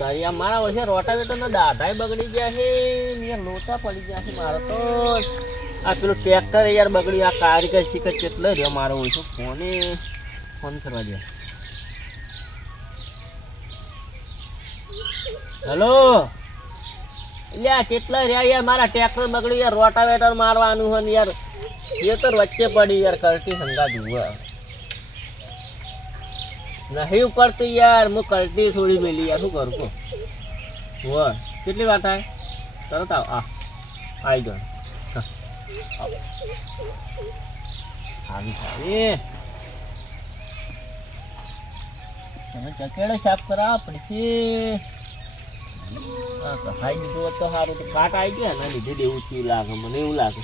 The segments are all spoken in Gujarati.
તરિયા મારા વર્ષે રોટાવેટર ના દાઢાય બગડી ગયા છે લોચા પડી ગયા છે મારો તો આ પેલું ટ્રેક્ટર યાર બગડી આ કારીગર શીખર કેટલો રહ્યો મારો ઓછો ફોન કરવા દે હેલો યાર કેટલા રહ્યા યાર મારા ટ્રેક્ટર બગડી યાર રોટાવેટર મારવાનું હોય ને યાર એ તો વચ્ચે પડી યાર કરતી સંગા જુआ नहीं ઉપડતું યાર હું કલ્ટી થોડી મેલી યાર શું કરું કહું વાહ કેટલી વાર થાય તરત આવ આવી જાઓ આવી તમે ચકેડો સાફ કરાવવા પડશે સફાઈ દીધું હોત તો સારું તો કાટ આવી ગયા એના લીધે એવું થયું લાગે મને એવું લાગે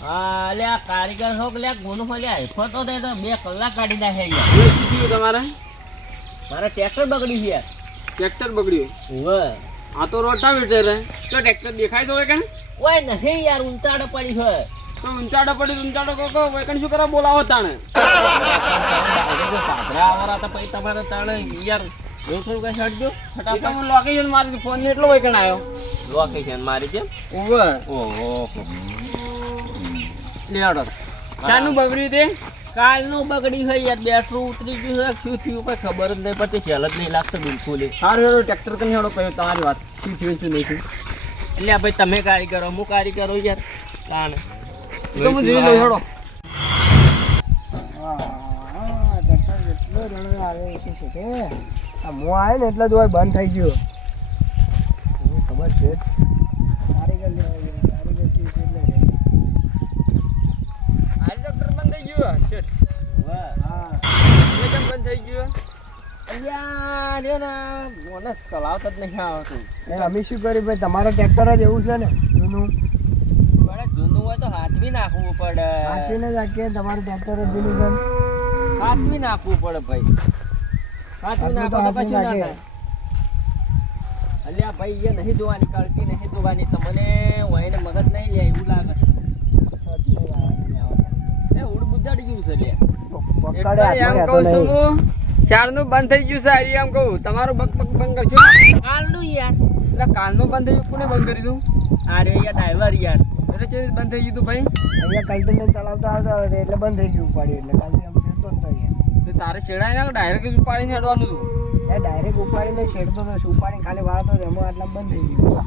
હા લે આ કારીગર હોક લે ગોનું ફલ્યા હેફો તો 2 કલાક કાઢી નાખે યાર તમારે મારા ટ્રેક્ટર બગડી છે યાર ટ્રેક્ટર બગડ્યું ઓવે આ તો રોટાવેટર હે તો ટ્રેક્ટર દેખાય તો હોય કે ઓય નહીં યાર ઊંચાડો પડી છે તો ઊંચાડો પડી ઊંચાડો કો ઓય કણ શું કરવા બોલાવો તાણે પાદરા આવરા તો પછી તમારે તાણે યાર એવું થોડું કઈ છડજો ફટાફટ હું લોકેશન મારી ફોન ને એટલો હોય કણ આવ્યો લોકેશન મારી છે ઓવે ઓહો લેડો ચાનું બગડ્યું તે કાલનું બગડી હોય યાર બેટરું ઉતરી ગયું છે શું થયું કોઈ ખબર જ નહીં પડતી ખ્યાલ જ નહીં લાગતો બિલકુલ સારું હેડો ટ્રેક્ટર કને હેડો કહ્યું તમારી વાત શું થયું શું નહીં થયું એટલે ભાઈ તમે કારીગરો હું કારીગરો યાર કાને તો હું જોઈ લઉં હેડો ટ્રેક્ટર જેટલો રણો આવે છે કે આ મો આવે ને એટલે જ હોય બંધ થઈ ગયો ખબર છે કારીગર અમે શું કર્યું ભાઈ તમારે ટ્રેક્ટર જ એવું છે ને જૂનું જૂનું હોય તો હાથવી નાખવું પડે હાથવીને જ આખીએ તમારું ટ્રેક્ટર જ જૂનું છે હાથવી નાખવું પડે ભાઈ હાથવી નાખો તો કશું ના થાય અલ્યા ભાઈ એ નહીં જોવાની કલ્ટી નહીં જોવાની તમને વહીને મગજ નહીં લે એવું લાગે ઉડ બુદ્ધાડી ગયું છે લે ચારનું બંધ થઈ ગયું છે હરી એમ કહું તમારું બક બક બંધ કરજો કાલનું યાર એટલે કાલનું બંધ થઈ ગયું કોને બંધ કરી દઉં અરે યાર ડ્રાઈવર યાર એટલે ચેજ બંધ થઈ ગયું તું ભાઈ અહીંયા કલ્ટીને ચલાવતા આવતા હોય એટલે બંધ થઈ ગયું ઉપાડ્યું એટલે કાલથી આમ છેડતો જ તો તારે છેડાય ના ડાયરેક્ટ ઉપાડીને હેડવાનું હતું ડાયરેક્ટ ઉપાડીને છેડતો તો ઉપાડીને ખાલી વાળતો એમાં આટલા બંધ થઈ ગયું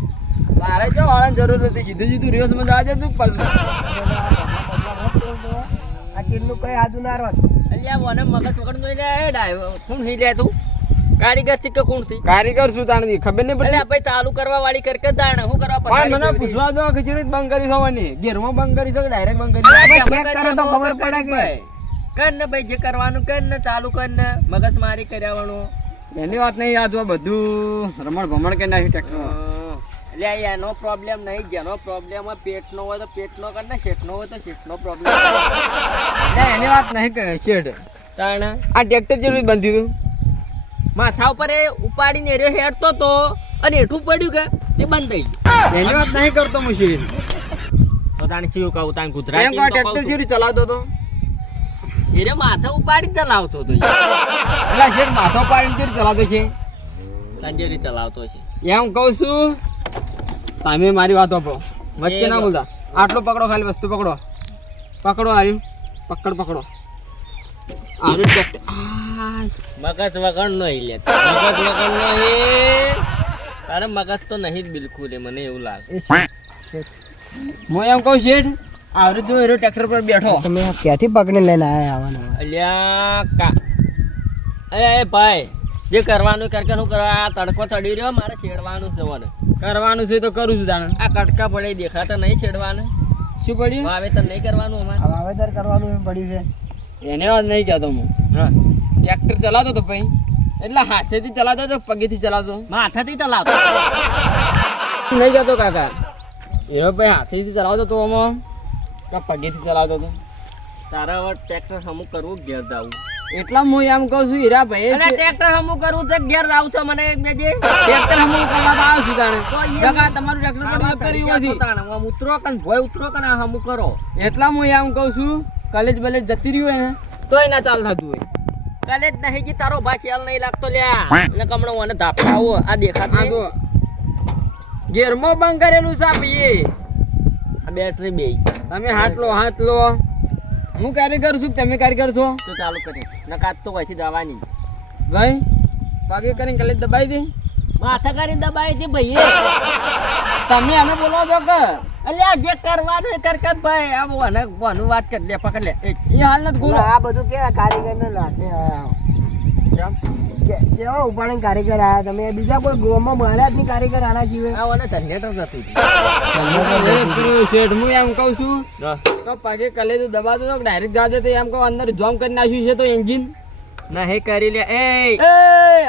તારે જો વાળાની જરૂર નથી સીધું સીધું રિવર્સમાં જવા દે તું પાછું આ ચીલનું કઈ આદુ ના રત અલ્યા મને મગજ વગર નો લે ડાઈવર કોણ હી લે તું કારીગર થી કે કોણ થી કારીગર શું તાણ ખબર નહીં પડે અલ્યા ભાઈ ચાલુ કરવા વાળી કરકે દાણ હું કરવા પણ મને પૂછવા દો કે જરૂર બંધ કરી થવાની ઘેરમાં બંધ કરી છો કે ડાયરેક્ટ બંધ કરી ચેક કરો તો ખબર પડે કે કર ને ભાઈ જે કરવાનું કર ને ચાલુ કર ને મગજ મારી કર્યાવાનું એની વાત નહીં યાદ બધું રમણ ભમણ કે નાખી ટ્રેક્ટર એટલે એનો પ્રોબ્લેમ નહીં જેનો પ્રોબ્લેમ હોય પેટનો હોય તો પેટનો કર ને શેઠનો હોય તો શેઠનો પ્રોબ્લેમ એની વાત નહીં કે શેઠ તાણ આ ટ્રેક્ટર જેવું બંધ થયું માથા ઉપર એ ઉપાડીને રે હેડતો તો અને એઠું પડ્યું કે તે બંધ થઈ ગયું એની વાત નહીં કરતો હું શેઠ તો તાણે શું કહું તાણે ગુજરાતી ટ્રેક્ટર જેવું ચલાવતો તો એ માથા ઉપાડી ચલાવતો હતો એટલે શેઠ માથા ઉપાડીને જેવું ચલાવતો છે કંજેરી ચલાવતો છે એમ કહું છું તમે મારી વાત આપો વચ્ચે ના બોલતા આટલો પકડો ખાલી વસ્તુ પકડો પકડો આર્યું પકડ પકડો આર્યું ટ્રેક્ટર મગજ વગર નો લે મગજ વગર નો એ તારે મગજ તો નહીં જ બિલકુલ મને એવું લાગે હું એમ કહું શેઠ આવડે જો એરો ટ્રેક્ટર પર બેઠો તમે ક્યાંથી પકડીને લઈને આવ્યા આવવાના અલ્યા કા એ ભાઈ જે કરવાનું કરકે શું કરવા આ તડકો ચડી રહ્યો મારે છેડવાનું છે મને કરવાનું છે તો કરું છું તાણે આ કટકા પડે દેખાતા નહીં છેડવાના શું પડ્યું વાવેતર નહીં કરવાનું અમારે વાવેતર કરવાનું પડ્યું છે એને વાત નહીં કહેતો હું હા ટ્રેક્ટર ચલાવતો તો ભાઈ એટલે હાથેથી ચલાવતો તો પગેથી ચલાવતો હાથેથી ચલાવતો નહીં કહેતો કાકા એનો ભાઈ હાથેથી ચલાવતો તો આમાં પગેથી ચલાવતો હતો તારા હવે ટ્રેક્ટર અમુક કરવું ઘેર જવું એટલા હું એમ કહું છું હીરા ભાઈ અને ટ્રેક્ટર હમું કરવું છે ઘેર આવ છો મને એક બેજે ટ્રેક્ટર હમું કરવા તો આવું છું તાણે કાકા તમારું ટ્રેક્ટર પણ કર્યું નથી ઉતરો કન ભોય ઉતરો કન હમું કરો એટલા હું એમ કહું છું કલેજ બલેજ જતી રહ્યું હોય ને તોય ના ચાલ થતું હોય કાલે જ નહીં જી તારો ભાઈ ખ્યાલ નહીં લાગતો લ્યા અને કમણો મને ધાપા આવો આ દેખાત આ તો ગેરમાં બંધ કરેલું છે ભાઈ આ બેટરી બે તમે હાથ લો હું કારીગર છું તમે કારીગર છો તો ચાલુ કરી નકાત તો પછી દવાની ભાઈ પાકે કરીને કલેજ દબાઈ દે માથા કરી દબાઈ દે ભાઈ તમે અમે બોલો છો કે અલ્યા જે કરવાનું એ કર કર ભાઈ આ મને કોનું વાત કરી લે પકડ લે એ હાલ નથી બોલો આ બધું કે કારીગર ને લાગે કેવા ઉપાડે કારીગર આયા તમે બીજા કોઈ ગોમાં મળ્યા જ નહીં કારીગર આના સિવાય આ મને જનરેટર નથી શેઠ હું એમ કહું છું તો પાકે કલેજ દબાતો તો ડાયરેક્ટ જાજે તો એમ કહું અંદર જોમ કરી નાખ્યું છે તો એન્જિન નહીં કરી લે એ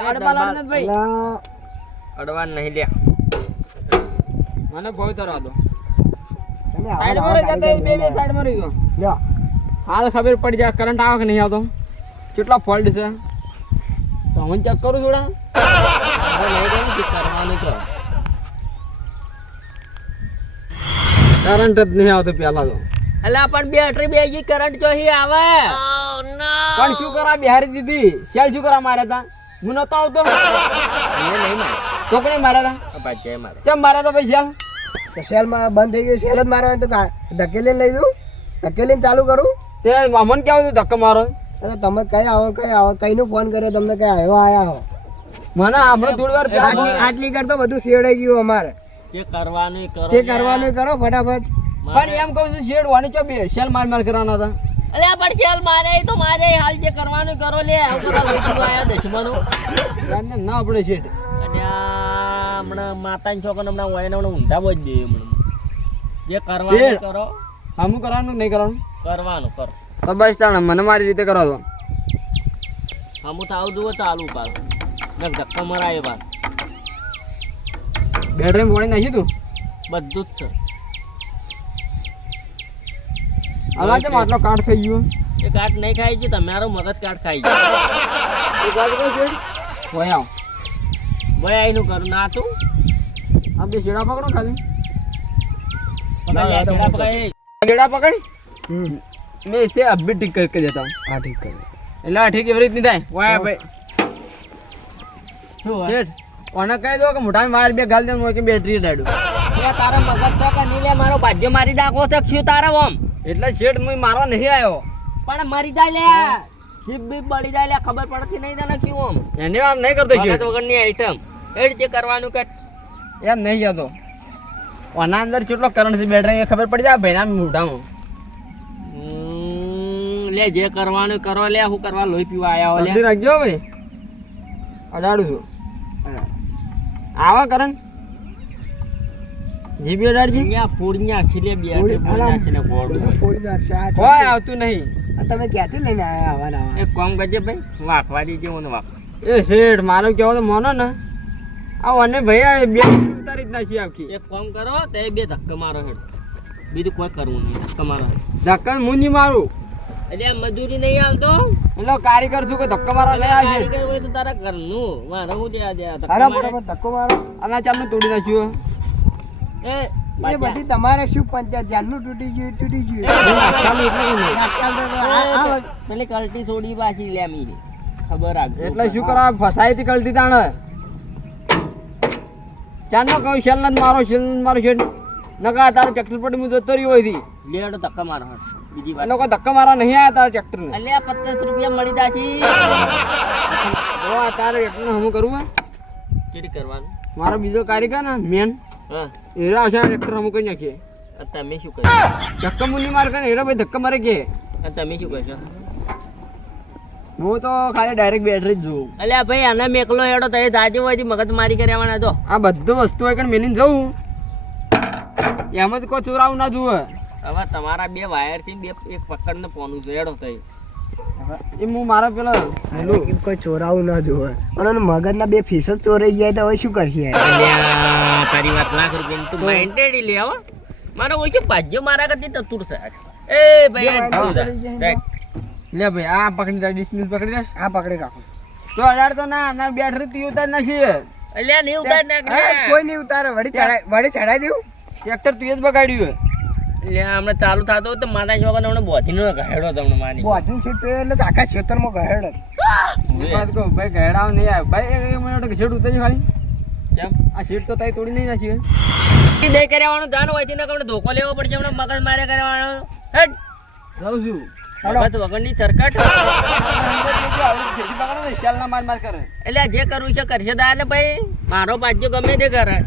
અડબાલ નથી ભાઈ અડવાન નહીં લે મને ભોય તરવા દો તમે સાઈડ માં રહી જતા બે સાઈડ માં રહી ગયો લ્યો હાલ ખબર પડી જાય કરંટ આવે કે નહીં આવતો કેટલા ફોલ્ટ છે તો હું ચેક કરું થોડા કરવાનું કરો કરંટ જ નહીં આવતો પેલા તો અલ્યા પણ બેટરી બે જી કરંટ ચોહી આવે પણ શું કરા બિહારી દીધી સેલ શું કરા માર્યા તા હું નતો આવતો એ નહીં મારે છોકરી માર્યા તા ભાઈ મારે કેમ માર્યા તા ભાઈ સેલ તો સેલમાં બંધ થઈ ગયું સેલ જ મારવાનું તો ધકેલીને લઈ દઉં ધકેલીને ચાલુ કરું તે મને કેવું તું ધક્કો મારો તો તમે કઈ આવો કઈનું ફોન કર્યો તમને કઈ આવ્યો આયા હો મને હમણાં થોડી વાર આટલી કરતો બધું શેડાઈ ગયું અમારે જે કરવાનું એ કરો જે કરવાનું એ કરો ફટાફટ પણ એમ કહું છું શેડ વાની ચો બે સેલ માર કરવાના હતા અલ્યા પણ ચાલ મારે તો મારે હાલ જે કરવાનું એ કરો લે આવું કરવા લઈ ગયો આયા દશમનો જાણને ના આપણે શેડ અને આ હમણાં માતાની છોકરાને હમણાં વાયને હમણાં ઊંધા જ દે હમણાં જે કરવાનું એ કરો હમું કરવાનું નહીં કરવાનું કરવાનું કરો તો બસ તાણે મને મારી રીતે કરવા દો હમું તો આવું જુઓ ચાલુ પાલ મેં ધક્કો મરાયો પાલ બેટરી પાણી નાખી તું બધું જ છે આલા તેમ આટલો કાટ થઈ ગયો એ કાટ નહીં ખાઈ છે તમારો મગજ કાટ ખાઈ છે એ કાટ કો શેડ હોય આવ ભાઈ આઈનું કરું ના તું આ બે શેડા પકડો ખાલી છેડા પકડ શેડા પકડી मैं इसे अब भी ठीक करके देता हूँ હા ઠીક કરે એટલે ઠીક એવી રીત નહીં થાય વાય ભાઈ શું શેઠ ઓને કહી દો કે મોઢામાં વાયર બે ગાલ દે કે બેટરી ડાડું તારા મગજ તો કે નહીં લે મારો ભાગ્ય મારી નાખો તો શું તારા ઓમ એટલે શેઠ હું મારવા નહીં આવ્યો પણ મરી જાય લે જીપ બીપ બળી જાય લે ખબર પડતી નહીં તને કેવું ઓમ એની વાત નહીં કરતો શેઠ વગરની આઈટમ એ રીતે કરવાનું કે એમ નહીં જતો ઓના અંદર કેટલો કરંટ છે બેટરી ખબર પડી જાય ભાઈના મોઢામાં લે જે કરવાનું કરો લે હું કરવા લોહી પીવા આયા હો લે અડી રાખજો ભાઈ અડાડું છું આવા કરંટ જીબી અડાડજી અહીંયા ફૂડnya ખીલે બે નાખીને ગોળ બધું ફોડી નાખશે આ કોઈ આવતું નહીં આ તમે ક્યાંથી લઈને આયા આવા નવા એક કામ કરજે ભાઈ વાકવા દીજે મને વાક એ શેઠ મારો કહેવો તો માનો ને આ અને ભાઈ આ બે ઉતારી જ નાખી આખી એક કામ કરો તે બે ધક્કા મારો હેડ બીજું કોઈ કરવું નહીં ધક્કા મારો ધક્કા હું નહીં મારું એટલે મજૂરી નહીં આવતો એટલે કારીગર છું કે ધક્કા મારવા લઈ આવશે કારીગર હોય તો તારા ઘરનું મારે હું દે અરે ધક્કા મારે બરાબર ધક્કો મારો આના ચાલનું તોડી નાખ્યું એ એ બધી તમારે શું પંચાયત જાનનું તૂટી ગયું પેલી કલટી થોડી પાછી લેમી ખબર રાખજો એટલે શું કરવા ફસાઈ થી કલતી તાણે ચાંદનો કહું શેલ નથી મારો શેઠ નકા તારું ટ્રેક્ટર પર હું જતો રહ્યો હોય લેડો ધક્કા મારો બીજી એ વાત લોકો ધક્કા મારવા નહીં આવ્યા તારા ટ્રેક્ટર ને અલ્યા 25 રૂપિયા મળી જાછી તારે એટલું હમું કરવું કેડી કરવાનું મારો બીજો કારીગર ને મેન હા એરા આવશે ટ્રેક્ટર હમું કરી નાખીએ તમે શું કરશો ધક્કા મુની માર કરે એરા ભાઈ ધક્કા મારે કે તમે શું કરશો હું તો ખાલી ડાયરેક્ટ બેટરી જ જોઉં અલ્યા ભાઈ આને મેકલો હેડો તો જાજુ હોય મગજ મારી કર્યાવાના તો આ બધું વસ્તુ હોય કે મેલીને જવું એમ જ કોઈ ચોરાવું ના જુએ હવે તમારા બે વાયર થી બે એક પકડને પોનું છે હેડો તો એ હું મારા પેલા કોઈ ચોરાવું ના જોવે અને મગજના બે ફીસ જ ચોરાઈ જાય તો હવે શું કરશે અલ્યા તારી વાત લાખ રૂપિયા તું માઇન્ડેડ લે હો મારો ઓછું ભાજ્યો મારા કરતી તતુર છે એ ભાઈ લે ભાઈ આ પકડી ડિસ્મિસ પકડી રાખ. આ પકડી રાખો. તો અડાડ તો ના બેટરી તું ઉતાર નાખી. અલ્યા નહીં ઉતાર નાખ હા, કોઈ નહીં ઉતારે. વળી ચડાઈ દેવું. ટ્રેક્ટર તું જ બગાડ્યું. અલ્યા હમણાં ચાલુ થતો હોય તો માતા છોકરા હમણાં બોધીનો ઘેડો તમને માની બોધું સીટ પહેર્યો એટલે તો આખા ખેતરમાં ગહેડ જ. વાત કહું ભાઈ ઘેડાવ નહીં આવે ભાઈ એક મિનિટ શેડ ઉતરી ખાલી. કેમ આ શીટ તો તારી તોડી નહીં નાખી. દે કરવાનું જાણ હોય ને આપણે ધોકો લેવો પડશે હમણાં મગજ મારે કરવાનો હેડ જાઉં છું. મગજ વગરની ચરકટ ચાલના માર કરે. એટલે જે કરવું છે કરશે દા ને ભાઈ મારો બાજ્યો ગમે તે કરે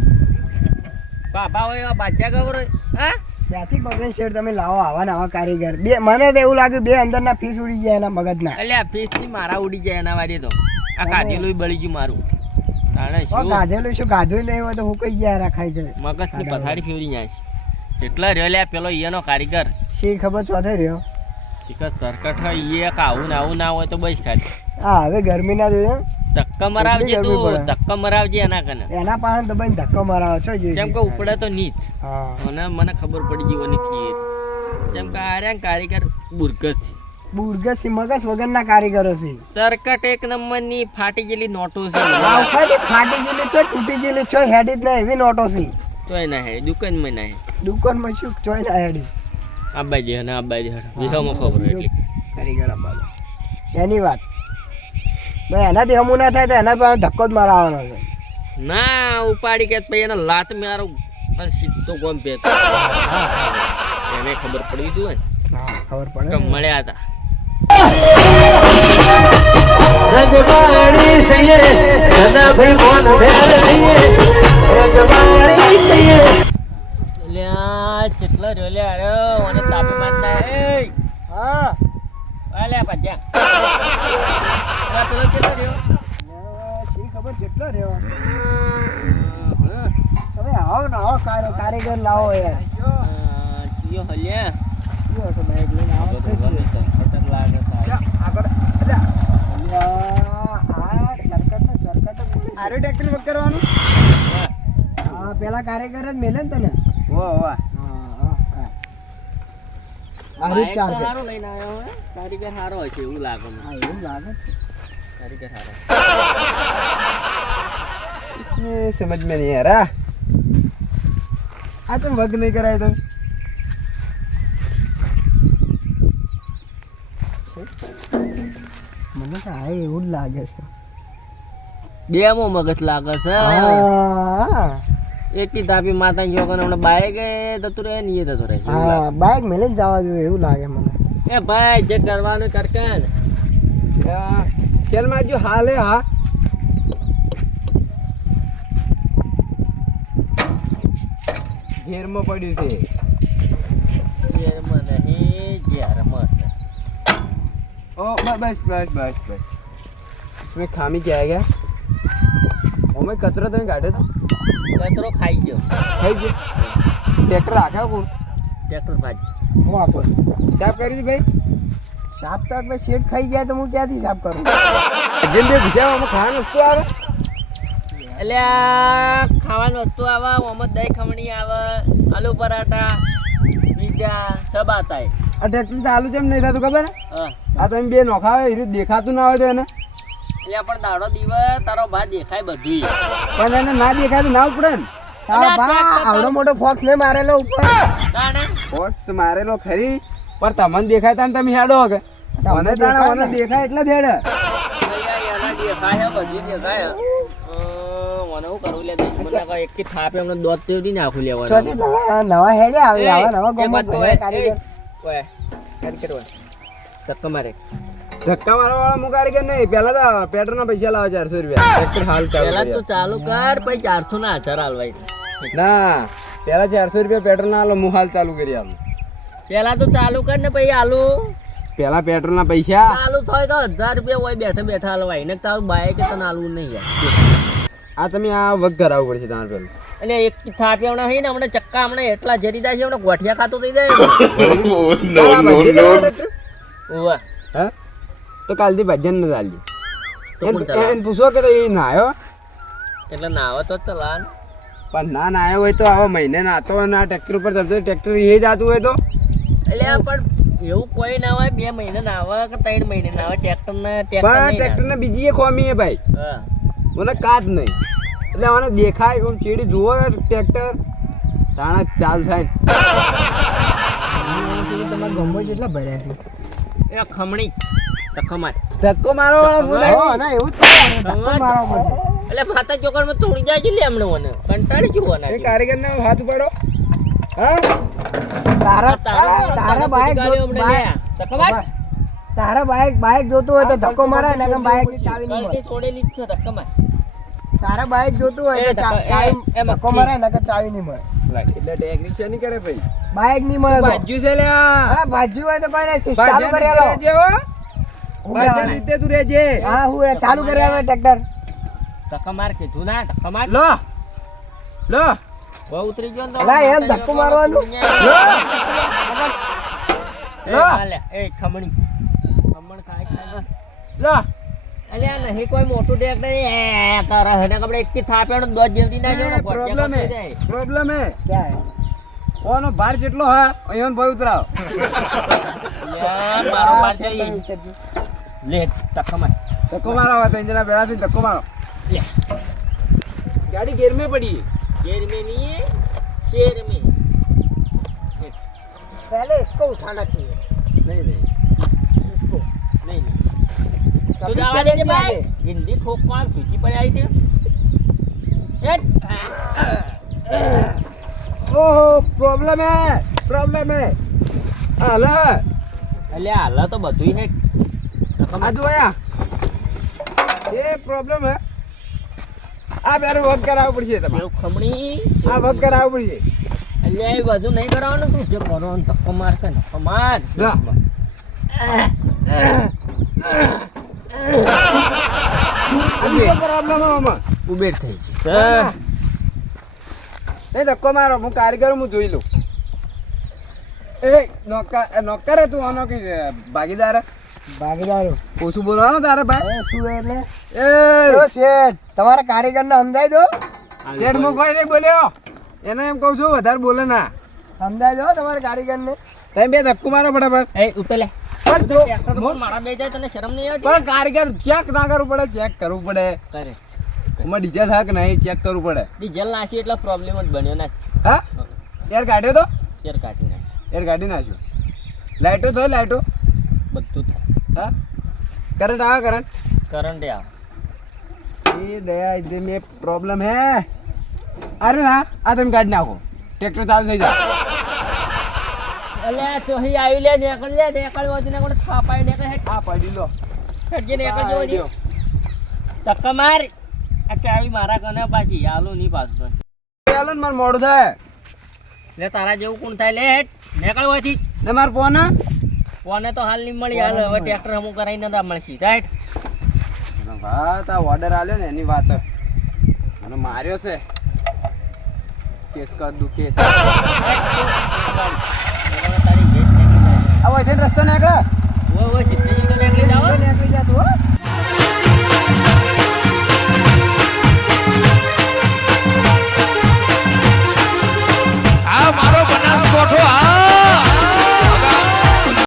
બાપા હોય એવા બાજ્યા ખબર હોય હા ત્યાંથી પકડીને શેઠ તમે લાવો આવા ને આવા કારીગર. બે મને તો એવું લાગ્યું બે અંદરના ફીસ ઉડી જાય એના મગજના. એટલે આ ફીસ થી મારા ઉડી જાય એના વાડે તો આ કાઢેલું બળી ગયું મારું તાણે ઓ શું ગાધેલું શું ગાધું નહીં હોય તો હું કઈ ગયા રાખાઈ ગયો. મગજ ની પથારી ફેવરી જાય છે જેટલા રહ્યો લ્યા પેલો ઈયાનો કારીગર શી ખબર ચોથે રહ્યો. શિકત સરકટ હોય ઈએ આવું ના હોય તો બસ ખાલી હા હવે ગરમી ના જોઈએ ધક્કા મરાવજે એટલી ગરમી તું પડે. ધક્કા મરાવજે એના કને એના પાસે તો ભાઈ ધક્કો મારાવો છો જોઈએ. જેમ કે ઉપડે તો નીચ હા મને ખબર પડી ગઈ ઓની થી જેમ કે આર્યા કારીગર બુરગત છે બુરગસ મગજ વગરના કારીગરો છે. ચરકટ એક નંબર ની ફાટી ગયેલી નોટો છે આ વખતે ફાટી ગયેલી છો તૂટી ગયેલી છો હેડી જ ના એવી નોટો છે. તોય ના હે દુકાનમાં ના હે દુકાનમાં શું ચોઈ ના હેડી આબાજી અને આબાજી વિહામાં ખબર હોય એટલે કારીગર આબાલો એની વાત ભાઈ એનાથી હમું ના થાય તો એના પાસે ધક્કો જ મારવાનો છે. ના ઉપાડી કે પછી એને લાત મારો અને સીધો ગોમ પે એને ખબર પડી તું હા ખબર કે પડે મળ્યા હતા કેટલો રહ્યો લે અરે મને તાપી મારતા હા અલ્યા પાછા પેલો કેટલો રહ્યો શી ખબર કેટલો રહ્યો. તમે આવો ને આવો કારીગર લાવો યાર. જીઓ હલ્યા શું હશે બાઈક લઈને આવો છો જ. ખતર લાગે આગળ અલ્યા આ ચરકટ આરો ટ્રેક્ટર વક કરવાનું. હા પેલા કારીગર જ મેલે ને તને. વાહ વાહ. આ રીત ચાલશે. સારો લઈને આવ્યો હે કારીગર સારો હશે એવું લાગે મને હા એવું લાગે છે. કારીગર સારો इसमें समझ में नहीं आ रहा. આ તમે વગ નહીં કરાય તો મને તો આ એવું જ લાગે છે. બે મગજ લાગે છે હા એકથી તાપી માતા જોગન હમણાં બાઈક જતું રહે ને એ જતું રહે છે એવું હા બાઈક મેલીને જવા જોઈએ એવું લાગે મને. લાગે. એ ભાઈ જે કરવાનું કરકે ને चल मार जो हाल है हाँ घेर में पड़્યું છે. ઘેરમાં નહીં ઘેરમાં છે ओ बस बस बस बस इसमें खामी क्या है क्या ओमे कचरो तो काढे तो કચરો ખાઈ ગયો થઈ ગયો. ટ્રેક્ટર આખા કોણ ટ્રેક્ટર ભાજી હું આપો સાફ કરી દી ભાઈ. સાફ તો ભાઈ શેઠ ખાઈ ગયા તો હું ક્યાંથી સાફ કરું. જેમ બે ગુજરાતમાં ખાવાની વસ્તુ આવે એટલે આ ખાવાની વસ્તુ આવે ઓમાં દહીં ખમણી આવે આલુ પરાઠા પીઝા સબ આતા હે આ ટ્રેક્ટર ચાલુ કેમ નહીં થતું ખબર હે? હા આ તમે બે નોખા હોય એનું દેખાતું ના હોય તો એને એટલે પણ દાડો દિવસ તારો ભા દેખાય બધું પણ એને ના દેખાય તો ના ઉપડે ને. તારા બા આવડો મોટો ફોક્સ ને મારેલો ઉપર. ફોક્સ મારેલો ખરી પણ તમને દેખાય તા ને તમે હેડો કે મને તાણે મને દેખાય એટલે જ હેડે. એના દેખાય બધું દેખાય મને હું કરું લે એક થી થાપે એમને દોત તેડી નાખું લેવાનું ચોથી નવા હેડે આવે આવા નવા એક ગોમો વાત કહું, ભલે કારીગર. ઓય કારીગર ઓય ધક્કો મારે ધક્કા મારવા વાળા હું કારીગર નહીં. પેલા તો પેટ્રોલ ના પૈસા લાવો 400 રૂપિયા. ટ્રેક્ટર હાલ પેલા ચાલુ તો ચાલુ કર પછી 400 ના 1000 હાલવાય ના પેલા 400 રૂપિયા પેટ્રોલ ના હાલો હું હાલ ચાલુ કરી આલું. પેલા તો ચાલુ કર ને પછી આલુ પેલા પેટ્રોલ ના પૈસા ચાલુ થાય તો 1000 રૂપિયા હોય બેઠા બેઠા હાલવાય ને તારું બાઈક તને હાલવું નહીં યાર આ તમે આ વગ કરાવવું પડશે તમારે પેલું. એટલે એક થાપી હમણાં હઈ ને હમણાં ચક્કા હમણાં એટલા જરી જાય છે હમણાં ગોઠિયા ખાતો થઈ જાય ઓવા હે તો કાલથી ભજન ન ચાલ્યું. તો કોણ ચલાવે? એને પૂછો કે તો એ ના આવ્યો એટલે ના આવે તો જ ચલાવે પણ ના આવ્યો હોય તો આવા મહિને નાતો હોય ને આ ટ્રેક્ટર ઉપર જતો ટ્રેક્ટર એ જાતું હોય તો એટલે આ પણ એવું કોઈ ના હોય 2 મહિને ના આવે કે 3 મહિને ના આવે ટ્રેક્ટર પણ નહીં ટ્રેક્ટર ને બીજી એક ખોમી હે ભાઈ, હા મને કાચ નહીં એટલે મને દેખાય આમ ચેડી જુઓ ટ્રેક્ટર તાણા ચાલ થાય તમારા ગામમાં કેટલા ભર્યા છે? એ ખમણી તખમાર ધક્કો મારો વાળો હું નહીં. હા, ના, એવું જ થાય ને, ધક્કો મારવો પડશે. એટલે માતા ચોકડ માં તોડી જાય છે લે હમણે મને કંટાળી જુઓ એ કારીગર ને હાથ ઉપાડો. હા તારા બાઈક તારા બાઈક જોતું હોય તો ધક્કો મારે ને બાઈક ની ચાવી નહીં મળે. છોડેલી જ છે તખમાર તારા બાઈક જોતું હોય તો ધક્કો મારે ને ચાવી નહીં મળે. એટલે ટેકનિશિયન નહીં કરે ભાઈ, બાઈક નહીં મળે તો. ભાજ્યું છે લ્યા. હા, ભાજ્યું હોય તો કોઈ નહીં, ચાલુ ભાજ્યા કરી રીતે આલો. રહેજે હો. ભાજ્યા રીતે તું રહેજે. હા, હું એ ચાલુ કરી આવે ટ્રેક્ટર. તખમાર કીધું ના તખમાર લો લો બહુ ઉતરી ગયો ને તો અલા, એમ ધક્કો મારવાનું. એ ખમણી ખમણ ખાય ખાય લો અલ્યા નહીં કોઈ મોટું ટ્રેક્ટર એ કરે હે ને કપડે એકથી થાપેડો દોજ જલ્દી ના જો ને પ્રોબ્લેમ હે પ્રોબ્લેમ હે ક્યાં? ઓનો ભાર જેટલો હે અહીંયા ભાઈ ઉતરાવ. યાર મારો બાર જઈ લે તખમાર ધક્કો મારો હવે ત્રણ ભેળા થઈને ધક્કો મારો. લે ગાડી ગેર में पड़ी है. शेर में नहीं है शेर में पहले इसको उठाना चाहिए. नहीं नहीं इसको नहीं नहीं तो कभी जावा चलेंगे दे भाई आगे. हिंदी ठोक मार पीछे पड़ आई थी ओहो प्रॉब्लम है अला અલ્યા હાલા તો બધું હે આ જો આયા એ પ્રોબ્લેમ હે આ બેરો વર્ક કરાવવું પડશે તમારે. સેવ ખમણી આ વર્ક કરાવવું પડશે. અલ્યા એ બધું નહીં કરવાનું તું જે કરવાનું ધક્કો માર કે ધક્કો માર જા. આ પ્રોબ્લેમ હે મામા. ઉબેર થઈ છે નહીં ધક્કો મારો હું કારીગર હું જોઈ લઉં. એ નોકર હે તું આનો કે ભાગીદાર હે? ભાગીદારો. ઓછું બોલવાનું તારે ભાઈ. એ શું એટલે? એ ઓ શેઠ, તમારા કારીગરને સમજાઈ દો. શેઠ હું કોઈ નહીં બોલ્યો, એને એમ કહું છું વધારે બોલે ના. સમજાઈ દો તમારા કારીગરને. તમે બે ધક્કો મારો ફટાફટ. એ ઉતલે પણ જો મારા બે જાય તને શરમ નહીં આવતી પણ કારીગર ચેક ના કરવું પડે, ચેક કરવું પડે. કરે એમાં ડીજે થાક નહીં, ચેક કરવું પડે. ડીઝલ નાખી એટલે પ્રોબ્લેમ જ બન્યો ના હા એર કાઢ્યો તો ચેર કાઢી નાખ એર કાઢી નાખ્યો. લાઈટો તો લાઈટો બધું થાય હા કરંટ આવે કરંટ કરંટ આવે એ દયા ઇધર મેં પ્રોબ્લેમ હે. અરે ના આ તમે કાઢી નાખો, ટ્રેક્ટર ચાલુ થઈ જાય. અલ્યા તો હી આવી લે નેકળ વધી ને કોણ થાપાઈ ને કહે આ પડી લો. હેડજે નેકળ જો વધી ધક્કા માર આ ચાવી મારા કને પાછી આલું નહીં પાછું ચાલો ને મારે મોડું થાય. લે તારા જેવું કોણ થાય લે હેડ નેકળ વધી ને મારે ફોન કોને તો હાલ નહીં મળી હાલ હવે ટ્રેક્ટર હમું કરાવીને ના મળશે રાઈટ વાત આ ઓર્ડર આલ્યો ને એની વાત મને માર્યો છે. કેસ કર દુ કેસ. તારી જેટ નીકળી જાય આ વચ્ચે રસ્તો નીકળે. ઓ જીતે જીતો નીકળી જાવ નીકળી જતું હો.